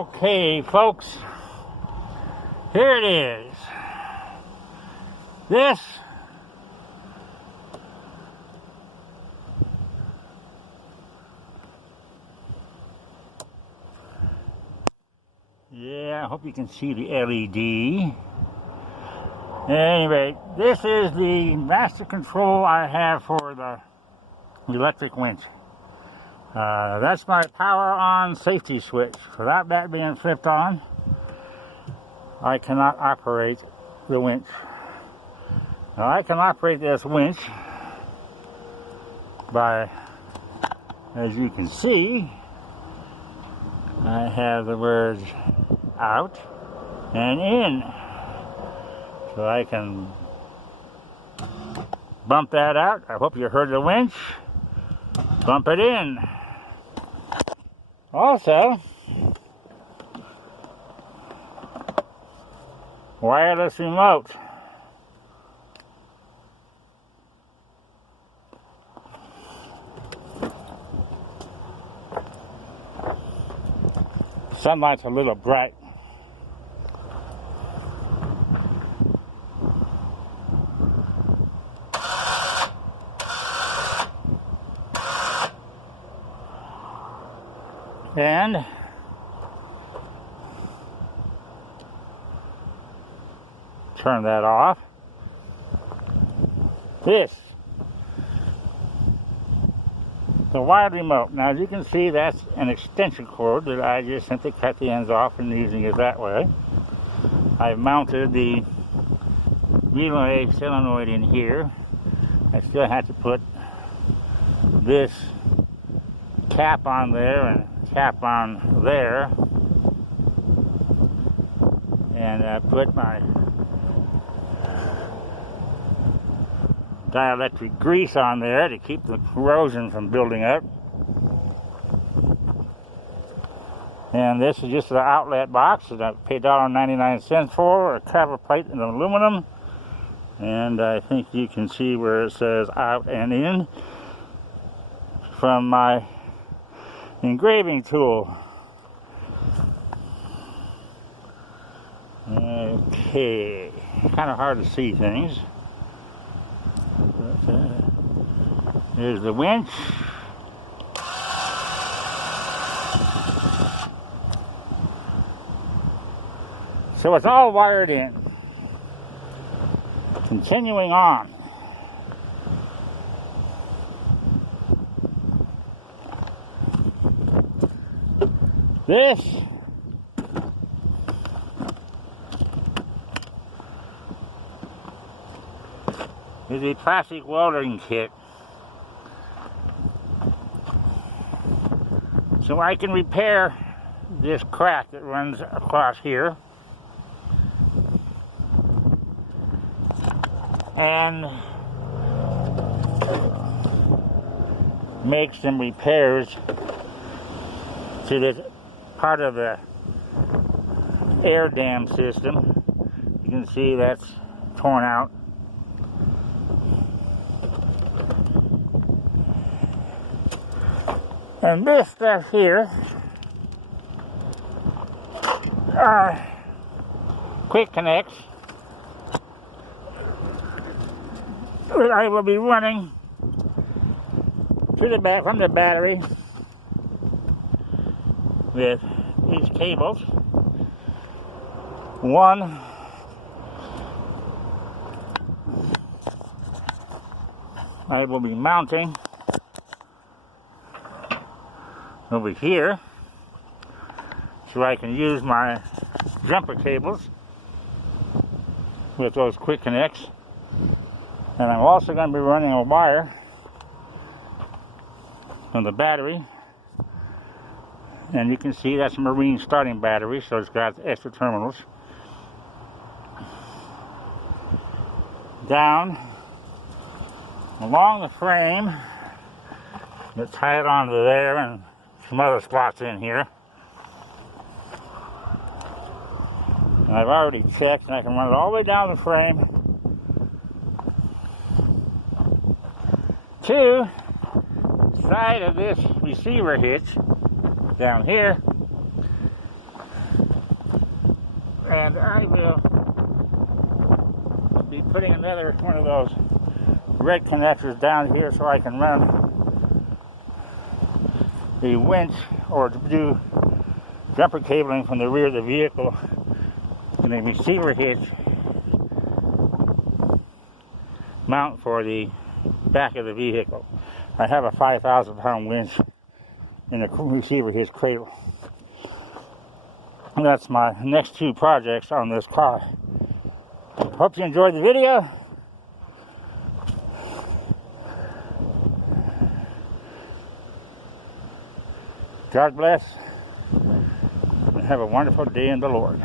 Okay, folks, here it is. This I hope you can see the LED. Anyway, this is the master control I have for the electric winch. That's my power on safety switch. Without that being flipped on, I cannot operate the winch. Now I can operate this winch by, as you can see, I have the words out and in. So I can bump that out. I hope you heard the winch. Bump it in. Also, wireless remote. Sunlight's a little bright. And turn that off. This, the wired remote. Now, as you can see, that's an extension cord that I just simply cut the ends off and using it that way. I've mounted the relay solenoid in here. I still have to put this cap on there and cap on there, and put my dielectric grease on there to keep the corrosion from building up. And this is just the outlet box that I paid $1.99 for, a cover plate in aluminum, and I think you can see where it says out and in from my engraving tool. Okay, kind of hard to see things. But, there's the winch. So it's all wired in. Continuing on. This is a plastic welding kit. So I can repair this crack that runs across here and make some repairs to this part of the air dam system. You can see that's torn out. And this stuff here are quick connects that I will be running to the back from the battery with these cables. One I will be mounting over here so I can use my jumper cables with those quick connects. And I'm also going to be running a wire from the battery, and you can see that's a marine starting battery, so it's got extra terminals. Down along the frame, let's tie it onto there and some other spots in here. And I've already checked, and I can run it all the way down the frame to the side of this receiver hitch down here. And I will be putting another one of those red connectors down here so I can run the winch or do jumper cabling from the rear of the vehicle and the receiver hitch mount for the back of the vehicle. I have a 5,000-pound winch in the receiver hitch cradle. And that's my next two projects on this car. Hope you enjoyed the video. God bless, and have a wonderful day in the Lord.